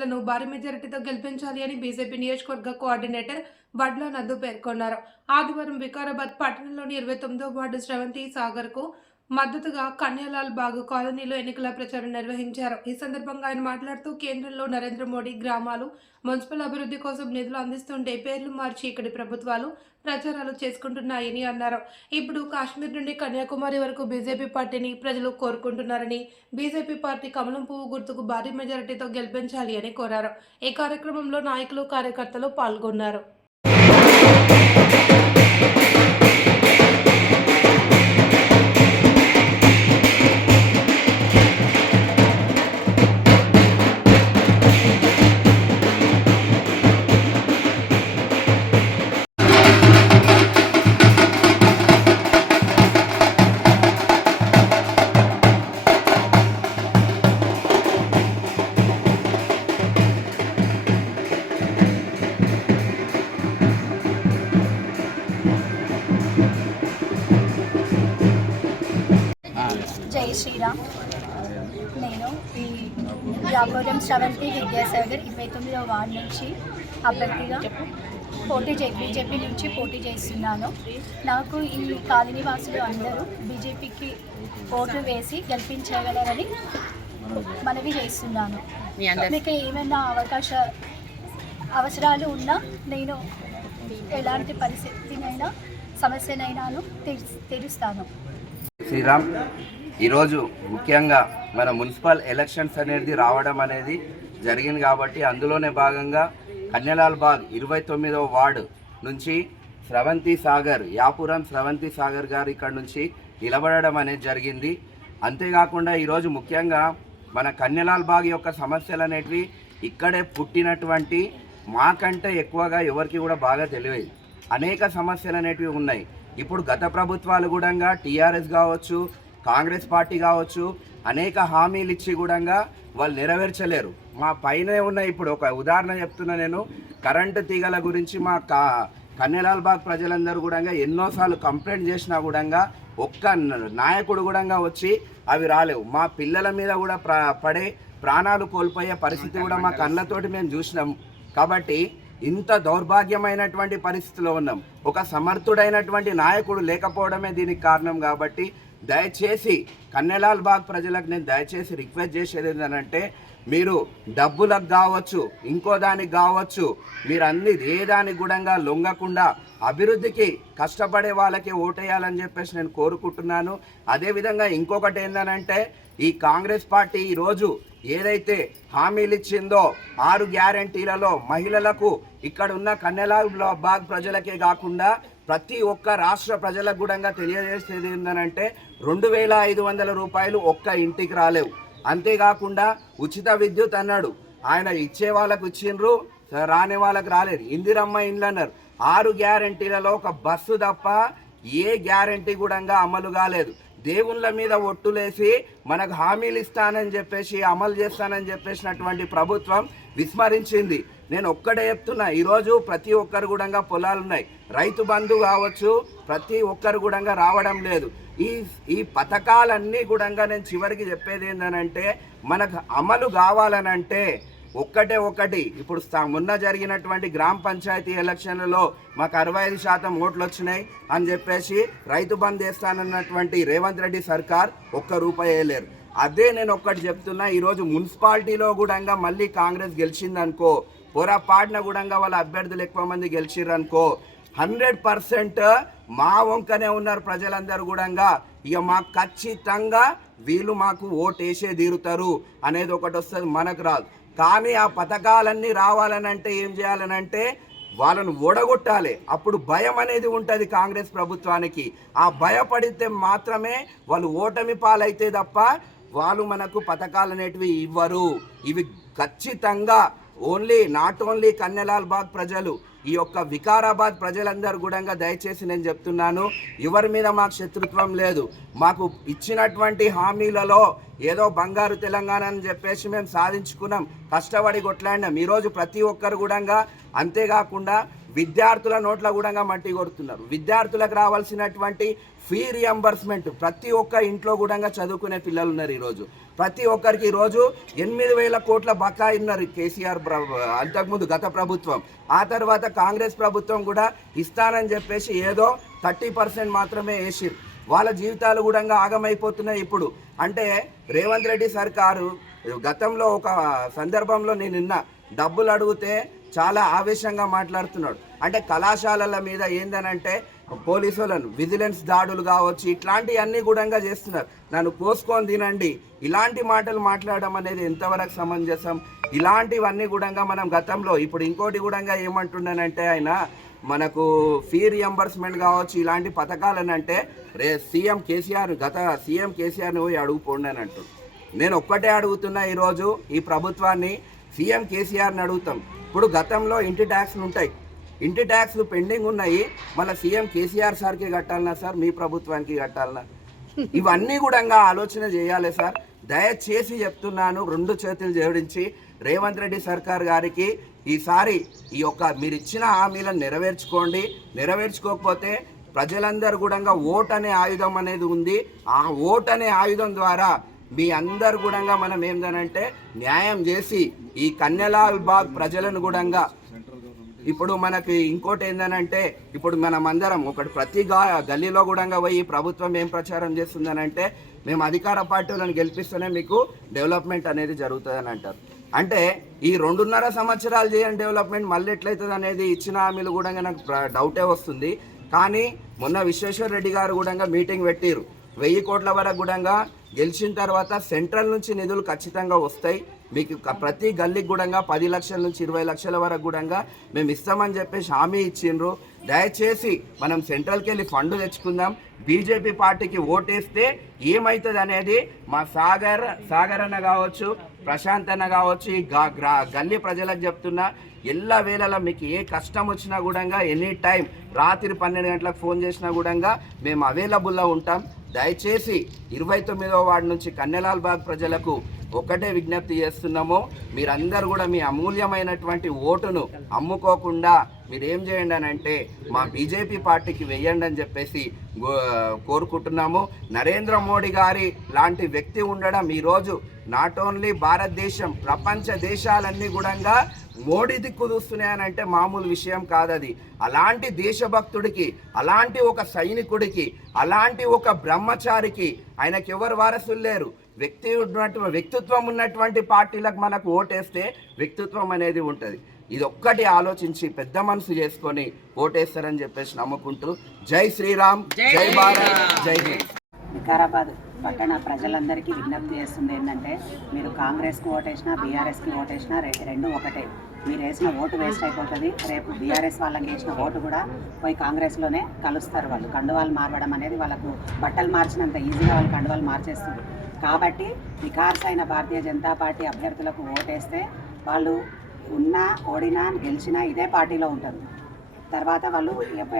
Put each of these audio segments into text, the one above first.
ప్రజలను భారీ మెజారిటీతో గెలిపించాలి అని బీజేపీ నియోజకవర్గ కోఆర్డినేటర్ వడ్ల నందు పేర్కొన్నారు. ఆదివారం వికారాబాద్ పట్టణంలోని 29వ వార్డు శ్రవంతి సాగర్ కు మద్దతుగా కన్యాలాల్ బాగ్ కాలనీలో ఎన్నికల ప్రచారం నిర్వహించారు. ఈ సందర్భంగా ఆయన మాట్లాడుతూ కేంద్రంలో నరేంద్ర మోడీ గ్రామాలు మున్సిపల్ అభివృద్ధి కోసం నిధులు అందిస్తుంటే పేర్లు మార్చి ఇక్కడి ప్రభుత్వాలు ప్రచారాలు చేసుకుంటున్నాయని అన్నారు. ఇప్పుడు కాశ్మీర్ నుండి కన్యాకుమారి వరకు బీజేపీ పార్టీని ప్రజలు కోరుకుంటున్నారని, బీజేపీ పార్టీ కమలం పువ్వు గుర్తుకు భారీ మెజారిటీతో గెలిపించాలి అని కోరారు. ఈ కార్యక్రమంలో నాయకులు, కార్యకర్తలు పాల్గొన్నారు. జై శ్రీరామ్. నేను ఈ వ్యాపారం శ్రవంతి విద్యాసాగర్ 29వ వార్డు నుంచి అభ్యర్థిగా బీజేపీ నుంచి పోటీ చేస్తున్నాను. నాకు ఈ కాలనీ వాసులు అందరూ బీజేపీకి ఓట్లు వేసి గెలిపించగలరని మనవి చేస్తున్నాను. మీకు ఏమైనా అవసరాలు ఉన్నా నేను ఎలాంటి పరిస్థితినైనా సమస్యనైనాను తీరుస్తాను. శ్రీరామ్. ఈరోజు ముఖ్యంగా మన మున్సిపల్ ఎలక్షన్స్ అనేది రావడం అనేది జరిగింది కాబట్టి అందులోనే భాగంగా కన్యాలాల్ బాగ్ 29వ వార్డు నుంచి శ్రవంతి సాగర్, యాపురం శ్రవంతి సాగర్ గారు ఇక్కడ నుంచి నిలబడడం అనేది జరిగింది. అంతేకాకుండా ఈరోజు ముఖ్యంగా మన కన్యాలాల్ బాగ్ యొక్క సమస్యలు అనేటివి ఇక్కడే పుట్టినటువంటి మాకంటే ఎక్కువగా ఎవరికి కూడా బాగా తెలియదు. అనేక సమస్యలు అనేటివి ఉన్నాయి. ఇప్పుడు గత ప్రభుత్వాలు కూడా టీఆర్ఎస్ కావచ్చు, కాంగ్రెస్ పార్టీ కావచ్చు, అనేక హామీలు ఇచ్చి కూడా వాళ్ళు నెరవేర్చలేరు. మా పైనే ఉన్న ఇప్పుడు ఒక ఉదాహరణ చెప్తున్నా నేను, కరెంటు తీగల గురించి మా కన్యాలాల్ బాగ్ ప్రజలందరూ కూడా ఎన్నోసార్లు కంప్లైంట్ చేసినా కూడా ఒక్క నాయకుడు కూడా వచ్చి అవి రాలేవు. మా పిల్లల మీద కూడా పడే ప్రాణాలు కోల్పోయే పరిస్థితి కూడా మా కళ్ళతోటి మేము చూసినాం. కాబట్టి ఇంత దౌర్భాగ్యమైనటువంటి పరిస్థితిలో ఉన్నాం. ఒక సమర్థుడైనటువంటి నాయకుడు లేకపోవడమే దీనికి కారణం. కాబట్టి దయచేసి కన్యాలాల్ బాగ్ ప్రజలకు నేను దయచేసి రిక్వెస్ట్ చేసేది ఏంటంటే, మీరు డబ్బులకు కావచ్చు, ఇంకో దానికి కావచ్చు, మీరు అన్ని ఏ దానికి కూడా లొంగకుండా అభివృద్ధికి కష్టపడే వాళ్ళకి ఓటేయాలని చెప్పేసి నేను కోరుకుంటున్నాను. అదేవిధంగా ఇంకొకటి ఏంటంటే, ఈ కాంగ్రెస్ పార్టీ ఈరోజు ఏదైతే హామీలు ఇచ్చిందో 6 గ్యారంటీలలో మహిళలకు ఇక్కడ ఉన్న కన్యాలాల్ బాగ్ ప్రజలకే కాకుండా ప్రతి ఒక్క రాష్ట్ర ప్రజలకు కూడా తెలియజేసేది ఏంటంటే 2500 రూపాయలు ఒక్క ఇంటికి రాలేవు. అంతేకాకుండా ఉచిత విద్యుత్ అన్నాడు, ఆయన ఇచ్చే వాళ్ళకు ఇచ్చిండ్రు, రాని వాళ్ళకు రాలేదు. ఇందిరమ్మ ఇండ్లు అన్నారు. 6 గ్యారంటీలలో ఒక బస్సు తప్ప ఏ గ్యారంటీ కూడా అమలు కాలేదు. దేవుళ్ళ మీద ఒట్టులేసి మనకు హామీలు ఇస్తానని చెప్పేసి అమలు చేస్తానని చెప్పేసినటువంటి ప్రభుత్వం విస్మరించింది. నేను ఒక్కడే చెప్తున్నా, ఈరోజు ప్రతి ఒక్కరు కూడా పొలాలు ఉన్నాయి. రైతు బంధు కావచ్చు, ప్రతి ఒక్కరు కూడా రావడం లేదు. ఈ పథకాలన్నీ కూడా నేను చివరికి చెప్పేది ఏంటంటే, మనకు అమలు కావాలనంటే ఒకటి ఇప్పుడు మొన్న జరిగినటువంటి గ్రామ పంచాయతీ ఎలక్షన్లలో మాకు 65% ఓట్లు వచ్చినాయి అని చెప్పేసి రైతు బంద్ చేస్తానన్నటువంటి రేవంత్ రెడ్డి సర్కార్ ₹1 వేయలేరు. అదే నేను ఒక్కటి చెప్తున్నా, ఈరోజు మున్సిపాలిటీలో కూడా మళ్ళీ కాంగ్రెస్ గెలిచిందనుకో, పొరపాటున కూడా వాళ్ళ అభ్యర్థులు ఎక్కువ మంది గెలిచిర్రనుకో, 100% మా వంకనే ఉన్నారు ప్రజలందరూ కూడా. ఇక మాకు ఖచ్చితంగా వీళ్ళు మాకు ఓటు వేసే తీరుతారు అనేది ఒకటి వస్తుంది, మనకు రాదు. కానీ ఆ పథకాలన్నీ రావాలనంటే ఏం చేయాలనంటే వాళ్ళను ఓడగొట్టాలి. అప్పుడు భయం అనేది ఉంటుంది కాంగ్రెస్ ప్రభుత్వానికి. ఆ భయపడితే మాత్రమే వాళ్ళు ఓటమి పాలైతే తప్ప వాళ్ళు మనకు పథకాలు అనేటివి ఇవ్వరు. ఇవి ఖచ్చితంగా నాట్ ఓన్లీ కన్యాలాల్ బాగ్ ప్రజలు, ఈ యొక్క వికారాబాద్ ప్రజలందరూ కూడా దయచేసి నేను చెప్తున్నాను, ఎవరి మీద మాకు శత్రుత్వం లేదు. మాకు ఇచ్చినటువంటి హామీలలో ఏదో బంగారు తెలంగాణ అని చెప్పేసి మేము సాధించుకున్నాం, కష్టపడి కొట్లాడినాం. ఈరోజు ప్రతి ఒక్కరు కూడా అంతేకాకుండా విద్యార్థుల నోట్ల కూడా మట్టి కొడుతున్నారు. విద్యార్థులకు రావాల్సినటువంటి ఫీ రియంబర్స్మెంట్ ప్రతి ఒక్క ఇంట్లో కూడా చదువుకునే పిల్లలు ఉన్నారు. ఈరోజు ప్రతి ఒక్కరికి ఈరోజు 8,000 కోట్ల బకాయి ఉన్నారు కేసీఆర్ అంతకుముందు గత ప్రభుత్వం. ఆ తర్వాత కాంగ్రెస్ ప్రభుత్వం కూడా ఇస్తానని చెప్పేసి ఏదో 30% మాత్రమే వేసిరు. వాళ్ళ జీవితాలు కూడా ఆగమైపోతున్నాయి ఇప్పుడు. అంటే రేవంత్ రెడ్డి సర్కారు గతంలో ఒక సందర్భంలో నేను నిన్న డబ్బులు అడిగితే చాలా ఆవేశంగా మాట్లాడుతున్నాడు. అంటే కళాశాలల మీద ఏందనంటే పోలీసులను విజిలెన్స్ దాడులు కావచ్చు, ఇట్లాంటివన్నీ కూడా చేస్తున్నారు. నన్ను కోసుకొని తినండి, ఇలాంటి మాటలు మాట్లాడడం అనేది ఎంతవరకు సమంజసం? ఇలాంటివన్నీ కూడా మనం గతంలో ఇప్పుడు ఇంకోటి కూడా ఏమంటున్నానంటే ఆయన మనకు ఫీ రియంబర్స్మెంట్ కావచ్చు ఇలాంటి పథకాలని అంటే గత సీఎం కేసీఆర్ని పోయి అడుగుపోండి అని అంటారు. నేను ఒక్కటే అడుగుతున్నా, ఈరోజు ఈ ప్రభుత్వాన్ని సీఎం కేసీఆర్ని అడుగుతాం. ఇప్పుడు గతంలో ఇంటి ట్యాక్స్లు ఉంటాయి, ఇంటి ట్యాక్స్లు పెండింగ్ ఉన్నాయి, మళ్ళీ సీఎం కేసీఆర్ సార్కి కట్టాలన్నా సార్, మీ ప్రభుత్వానికి కట్టాలన్నా? ఇవన్నీ కూడా ఆలోచన చేయాలి సార్. దయచేసి చెప్తున్నాను, 2 చేతులు జోడించి రేవంత్ రెడ్డి సర్కార్ గారికి ఈసారి ఈ యొక్క మీరు ఇచ్చిన హామీలను నెరవేర్చుకోండి. నెరవేర్చుకోకపోతే ప్రజలందరూ కూడా ఓట్ అనే ఆయుధం అనేది ఉంది. ఆ ఓట్ అనే ఆయుధం ద్వారా మీ అందరు కూడా మనం ఏందనంటే న్యాయం చేసి ఈ కన్యలాల్ బాగ్ ప్రజలను కూడా ఇప్పుడు మనకి ఇంకోటి ఏందనంటే ఇప్పుడు మనం అందరం ఒకటి ప్రతి గల్లీలో కూడా పోయి ప్రభుత్వం ఏం ప్రచారం చేస్తుందనంటే మేము అధికార పార్టీలను గెలిపిస్తేనే మీకు డెవలప్మెంట్ అనేది జరుగుతుందని అంటారు. అంటే ఈ 2.5 సంవత్సరాలు చేయండి డెవలప్మెంట్, మళ్ళీ ఎట్లయితుంది అనేది ఇచ్చిన హామీలు కూడా నాకు డౌటే వస్తుంది. కానీ మొన్న విశ్వేశ్వర్ రెడ్డి గారు కూడా మీటింగ్ పెట్టిరు. 1000 కోట్ల వరకు కూడా గెలిచిన తర్వాత సెంట్రల్ నుంచి నిధులు ఖచ్చితంగా వస్తాయి. మీకు ప్రతి గల్లీకి కూడా 10 లక్షల నుంచి 20 లక్షల వరకు కూడా మేము ఇస్తామని చెప్పేసి హామీ ఇచ్చిండ్రు. దయచేసి మనం సెంట్రల్కి వెళ్ళి ఫండ్ తెచ్చుకుందాం. బీజేపీ పార్టీకి ఓటేస్తే ఏమవుతుంది అనేది మా సాగర్ అన్న కావచ్చు, ప్రశాంత్ అన్న కావచ్చు, ఈ గల్లీ ప్రజలకు చెప్తున్నా. ఎల్ల వేళలా మీకు ఏ కష్టం వచ్చినా కూడా ఎనీ టైం రాత్రి 12 గంటలకు ఫోన్ చేసినా కూడా మేము అవైలబుల్లో ఉంటాం. దయచేసి 29వ వార్డు నుంచి కన్యలాల్ బాగ్ ప్రజలకు ఒకటే విజ్ఞప్తి చేస్తున్నాము, మీరందరూ కూడా మీ అమూల్యమైనటువంటి ఓటును అమ్ముకోకుండా మీరు ఏం చేయండి అని అంటే మా బీజేపీ పార్టీకి వెయ్యండి అని చెప్పేసి కోరుకుంటున్నాము. నరేంద్ర మోడీ గారి లాంటి వ్యక్తి ఉండడం ఈరోజు నాట్ ఓన్లీ భారతదేశం, ప్రపంచ దేశాలన్నీ కూడా మోడీ దిక్కు చూస్తున్నాయనంటే మామూలు విషయం కాదది. అలాంటి దేశభక్తుడికి, అలాంటి ఒక సైనికుడికి, అలాంటి ఒక బ్రహ్మచారికి ఆయనకి ఎవరు వారసులు లేరు. వ్యక్తిత్వం ఉన్నటువంటి పార్టీలకు మనకు ఓటేస్తే వ్యక్తిత్వం అనేది ఉంటుంది. ఇది ఒక్కటి ఆలోచించి పెద్ద మనసు చేసుకొని ఓటేస్తారని చెప్పేసి నమ్ముకుంటూ జై శ్రీరామ్, జై భారత్, జై హింద్. వికారాబాద్ పట్టణ ప్రజలందరికీ విజ్ఞప్తి చేస్తుంది ఏంటంటే, మీరు కాంగ్రెస్కి ఓటేసినా బీఆర్ఎస్కి ఓటేసినా రెండు ఒకటే. మీరు వేసిన ఓటు వేస్ట్ అయిపోతుంది. రేపు బీఆర్ఎస్ వాళ్ళకి వేసిన ఓటు కూడా పోయి కాంగ్రెస్లోనే కలుస్తారు. వాళ్ళు కండువాలు మారడం అనేది వాళ్ళకు బట్టలు మార్చినంత ఈజీగా వాళ్ళు కండువాలు మార్చేస్తారు. కాబట్టి వికాస్ అయిన భారతీయ జనతా పార్టీ అభ్యర్థులకు ఓటేస్తే వాళ్ళు ఉన్నా ఓడినా గెలిచినా ఇదే పార్టీలో ఉంటారు. తర్వాత వాళ్ళు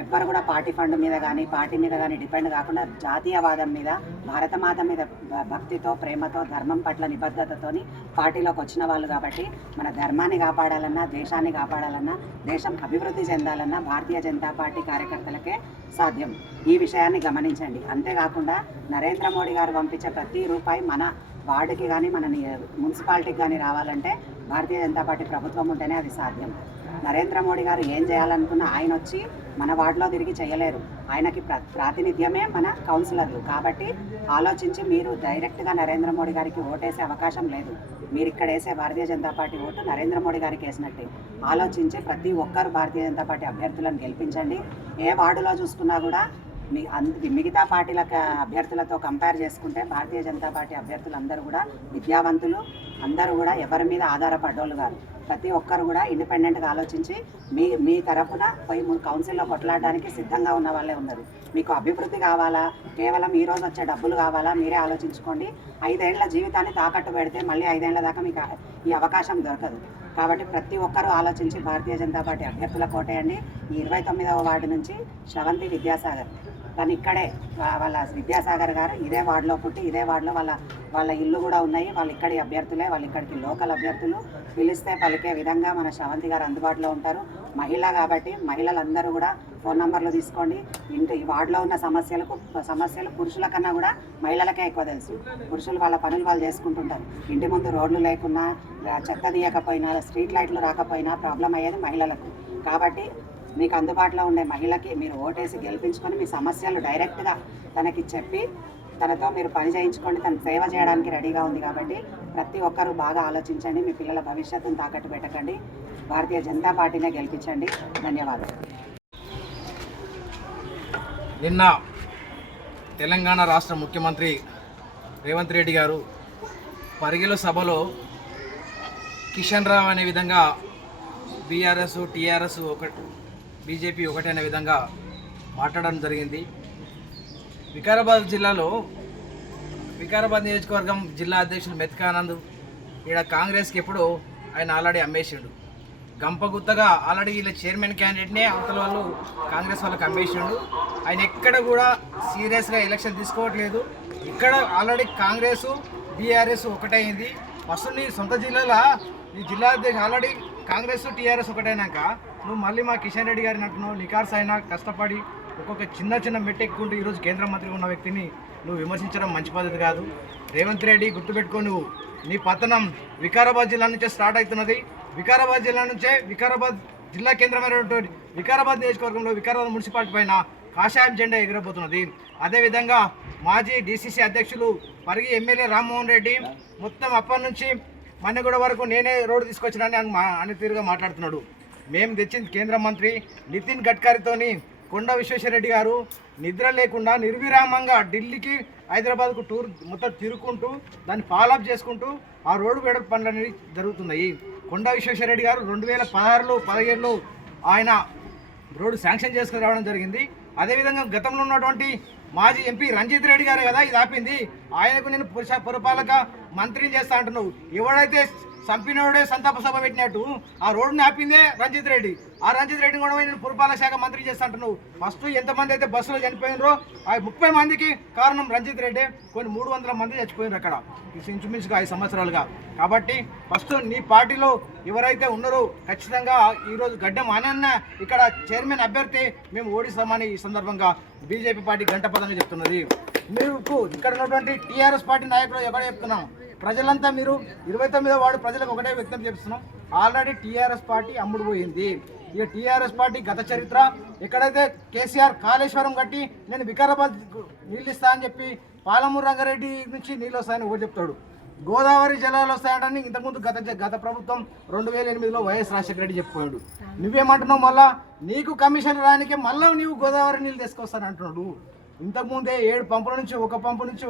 ఎవ్వరు కూడా పార్టీ ఫండ్ మీద కానీ పార్టీ మీద కానీ డిపెండ్ కాకుండా జాతీయవాదం మీద, భారతమాత మీద భక్తితో, ప్రేమతో, ధర్మం పట్ల నిబద్ధతతోని పార్టీలోకి వచ్చిన వాళ్ళు. కాబట్టి మన ధర్మాన్ని కాపాడాలన్నా, దేశాన్ని కాపాడాలన్నా, దేశం అభివృద్ధి చెందాలన్నా భారతీయ జనతా పార్టీ కార్యకర్తలకే సాధ్యం. ఈ విషయాన్ని గమనించండి. అంతేకాకుండా నరేంద్ర మోడీ గారు పంపించే ప్రతి రూపాయి మన వార్డుకి కానీ మన మున్సిపాలిటీకి కానీ రావాలంటే భారతీయ జనతా పార్టీ ప్రభుత్వం ఉంటేనే అది సాధ్యం. నరేంద్ర మోడీ గారు ఏం చేయాలనుకున్నా ఆయన వచ్చి మన వార్డులో తిరిగి చేయలేరు. ఆయనకి ప్రాతినిధ్యమే మన కౌన్సిలర్లు. కాబట్టి ఆలోచించి మీరు డైరెక్ట్గా నరేంద్ర మోడీ గారికి ఓటేసే అవకాశం లేదు. మీరు ఇక్కడ వేసే భారతీయ జనతా పార్టీ ఓటు నరేంద్ర మోడీ గారికి వేసినట్టే. ఆలోచించి ప్రతి ఒక్కరు భారతీయ జనతా పార్టీ అభ్యర్థులను గెలిపించండి. ఏ వార్డులో చూసుకున్నా కూడా మిగతా పార్టీల అభ్యర్థులతో కంపేర్ చేసుకుంటే భారతీయ జనతా పార్టీ అభ్యర్థులు అందరూ కూడా విద్యావంతులు, అందరూ కూడా ఎవరి మీద ఆధారపడ్డోళ్ళు కాదు. ప్రతి ఒక్కరు కూడా ఇండిపెండెంట్గా ఆలోచించి మీ తరఫున పోయి కౌన్సిల్లో కొట్లాడడానికి సిద్ధంగా ఉన్న వాళ్ళే ఉన్నారు. మీకు అభివృద్ధి కావాలా, కేవలం ఈరోజు వచ్చే డబ్బులు కావాలా, మీరే ఆలోచించుకోండి. 5 ఏళ్ల జీవితాన్ని తాకట్టు పెడితే మళ్ళీ 5 ఏళ్ల దాకా మీకు ఈ అవకాశం దొరకదు. కాబట్టి ప్రతి ఒక్కరూ ఆలోచించి భారతీయ జనతా పార్టీ అభ్యర్థుల కోటేయండి. ఈ 29వ వార్డు నుంచి శ్రవంతి విద్యాసాగర్ కానీ ఇక్కడే వాళ్ళ విద్యాసాగర్ గారు ఇదే వార్డులో పుట్టి ఇదే వార్డులో వాళ్ళ ఇల్లు కూడా ఉన్నాయి. వాళ్ళు ఇక్కడి అభ్యర్థులే, వాళ్ళు ఇక్కడికి లోకల్ అభ్యర్థులు. పిలిస్తే పలికే విధంగా మన శ్రవంతి గారు అందుబాటులో ఉంటారు. మహిళ కాబట్టి మహిళలందరూ కూడా ఫోన్ నంబర్లు తీసుకోండి. ఈ వార్డులో ఉన్న సమస్యలు పురుషుల కన్నా కూడా మహిళలకే ఎక్కువ తెలుసు. పురుషులు వాళ్ళ పనులు వాళ్ళు చేసుకుంటుంటారు. ఇంటి ముందు రోడ్లు లేకున్నా, చెత్త తీయకపోయినా, స్ట్రీట్ లైట్లు రాకపోయినా ప్రాబ్లం అయ్యేది మహిళలకు. కాబట్టి మీకు అందుబాటులో ఉండే మహిళకి మీరు ఓటేసి గెలిపించుకొని మీ సమస్యలు డైరెక్ట్గా తనకి చెప్పి తనతో మీరు పని చేయించుకోండి. తను సేవ చేయడానికి రెడీగా ఉంది. కాబట్టి ప్రతి ఒక్కరూ బాగా ఆలోచించండి. మీ పిల్లల భవిష్యత్తును తాకట్టు పెట్టకండి. భారతీయ జనతా పార్టీనే గెలిపించండి. ధన్యవాదాలు. నిన్న తెలంగాణ రాష్ట్ర ముఖ్యమంత్రి రేవంత్ రెడ్డి గారు పరిగిల సభలో కిషన్ రావు అనే విధంగా బీఆర్ఎస్ టీఆర్ఎస్ బీజేపీ ఒకటే అనే విధంగా మాట్లాడడం జరిగింది. వికారాబాద్ జిల్లాలో వికారాబాద్ నియోజకవర్గం జిల్లా అధ్యక్షులు మెతకానంద్ ఇక్కడ కాంగ్రెస్కి ఎప్పుడు ఆయన ఆల్రెడీ అమ్మేసిండు. గంపగుత్తగా ఆల్రెడీ వీళ్ళ చైర్మన్ క్యాండిడేట్నే అవతల వాళ్ళు కాంగ్రెస్ వాళ్ళకి అమ్మేసిండు. ఆయన ఎక్కడ కూడా సీరియస్గా ఎలక్షన్ తీసుకోవట్లేదు. ఇక్కడ ఆల్రెడీ కాంగ్రెస్ బీఆర్ఎస్ ఒకటైంది. ఫస్ట్ నీ సొంత జిల్లాలో ఈ జిల్లా అధ్యక్షుడు ఆల్రెడీ కాంగ్రెస్ టీఆర్ఎస్ ఒకటైనాక నువ్వు మళ్ళీ మా కిషన్ రెడ్డి గారిని అంటున్నావు. నికార్స్ అయినా కష్టపడి ఒక్కొక్క చిన్న మెట్టు ఎక్కుంటూ ఈరోజు కేంద్ర మంత్రిగా ఉన్న వ్యక్తిని నువ్వు విమర్శించడం మంచి పద్ధతి కాదు. రేవంత్ రెడ్డి గుర్తుపెట్టుకో, నువ్వు నీ పతనం వికారాబాద్ జిల్లా నుంచే స్టార్ట్ అవుతున్నది. వికారాబాద్ జిల్లా నుంచే వికారాబాద్ జిల్లా కేంద్రమైనటువంటి వికారాబాద్ నియోజకవర్గంలో వికారాబాద్ మున్సిపాలిటీ పైన కాషాయం జెండా ఎగిరబోతున్నది. అదేవిధంగా మాజీ డీసీసీ అధ్యక్షులు పరిగి ఎమ్మెల్యే రామ్మోహన్ రెడ్డి మొత్తం అప్పటి నుంచి మన్నెగూడ వరకు నేనే రోడ్డు తీసుకొచ్చినని అన్ని తీరుగా మాట్లాడుతున్నాడు. మేము తెచ్చింది కేంద్ర మంత్రి నితిన్ గడ్కరీతోని కొండ విశ్వేశ్వరరెడ్డి గారు నిద్ర లేకుండా నిర్విరామంగా ఢిల్లీకి హైదరాబాద్కు టూర్ మొత్తం తిరుగుకుంటూ దాన్ని ఫాలోఅప్ చేసుకుంటూ ఆ రోడ్డు వెడల్పు పనులు అనేవి జరుగుతున్నాయి. కొండ విశ్వేశ్వరరెడ్డి గారు 2016-17లో ఆయన రోడ్డు శాంక్షన్ చేసుకుని రావడం జరిగింది. అదేవిధంగా గతంలో ఉన్నటువంటి మాజీ ఎంపీ రంజిత్ రెడ్డి గారే కదా ఇది ఆపింది. ఆయనకు నేను పురపాలక మంత్రిని చేస్తా అంటున్నావు. ఎవడైతే సంపినోడే సంతాప సభ పెట్టినట్టు ఆ రోడ్డుని ఆపిందే రంజిత్ రెడ్డి. ఆ రంజిత్ రెడ్డిని కూడా నేను పురపాలక శాఖ మంత్రి చేస్తా అంటున్నావు. ఫస్ట్ ఎంతమంది అయితే బస్సులో చనిపోయినరో ఆ 30 మందికి కారణం రంజిత్ రెడ్డి. కొన్ని 300 మంది చచ్చిపోయినారు అక్కడ ఇంచుమించుగా 5 సంవత్సరాలుగా. కాబట్టి ఫస్ట్ నీ పార్టీలో ఎవరైతే ఉన్నారో ఖచ్చితంగా ఈరోజు గడ్డం ఆనన్న ఇక్కడ చైర్మన్ అభ్యర్థి మేము ఓడిస్తామని ఈ సందర్భంగా బీజేపీ పార్టీ గంటపదంగా చెప్తున్నది. మీకు ఇక్కడ ఉన్నటువంటి టీఆర్ఎస్ పార్టీ నాయకులు ఎక్కడే చెప్తున్నాం, ప్రజలంతా మీరు 29వ వార్డు ప్రజలకు ఒకటే వ్యక్తం చేస్తున్నాం. ఆల్రెడీ టీఆర్ఎస్ పార్టీ అమ్ముడు పోయింది. ఇక టీఆర్ఎస్ పార్టీ గత చరిత్ర ఎక్కడైతే కేసీఆర్ కాళేశ్వరం కట్టి నేను వికారాబాద్ నీళ్ళు ఇస్తా అని చెప్పి పాలమూరు రంగారెడ్డి నుంచి నీళ్ళు వస్తాయని ఒకటి చెప్తాడు. గోదావరి జలాలు వస్తాయంటే ఇంతకుముందు గత ప్రభుత్వం 2008లో వైఎస్ రాజశేఖర రెడ్డి చెప్పిపోయాడు. నువ్వేమంటున్నావు, మళ్ళా నీకు కమిషన్ రానికే మళ్ళీ నీవు గోదావరి నీళ్ళు తీసుకొస్తాను అంటున్నాడు. ఇంతకుముందే 7 పంపుల నుంచి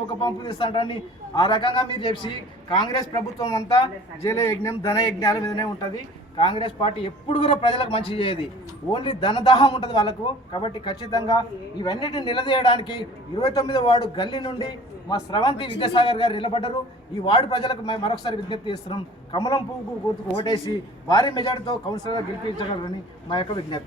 ఒక పంపు తీస్తాడని ఆ రకంగా మీరు చెప్పి కాంగ్రెస్ ప్రభుత్వం అంతా జలయజ్ఞం ధనయజ్ఞాల మీదనే ఉంటుంది. కాంగ్రెస్ పార్టీ ఎప్పుడు కూడా ప్రజలకు మంచి చేయదు, ఓన్లీ ధనదాహం ఉంటుంది వాళ్ళకు. కాబట్టి ఖచ్చితంగా ఇవన్నిటిని నిలదీయడానికి 29వ వార్డు గల్లీ నుండి మా స్రవంతి విద్యాసాగర్ గారు నిలబడ్డారు. ఈ వార్డు ప్రజలకు మరొకసారి విజ్ఞప్తి చేస్తున్నాం, కమలం పువ్వుకు ఓటేసి భారీ మెజార్టీతో కౌన్సిలర్గా గెలిపించగలరని మా యొక్క విజ్ఞప్తి.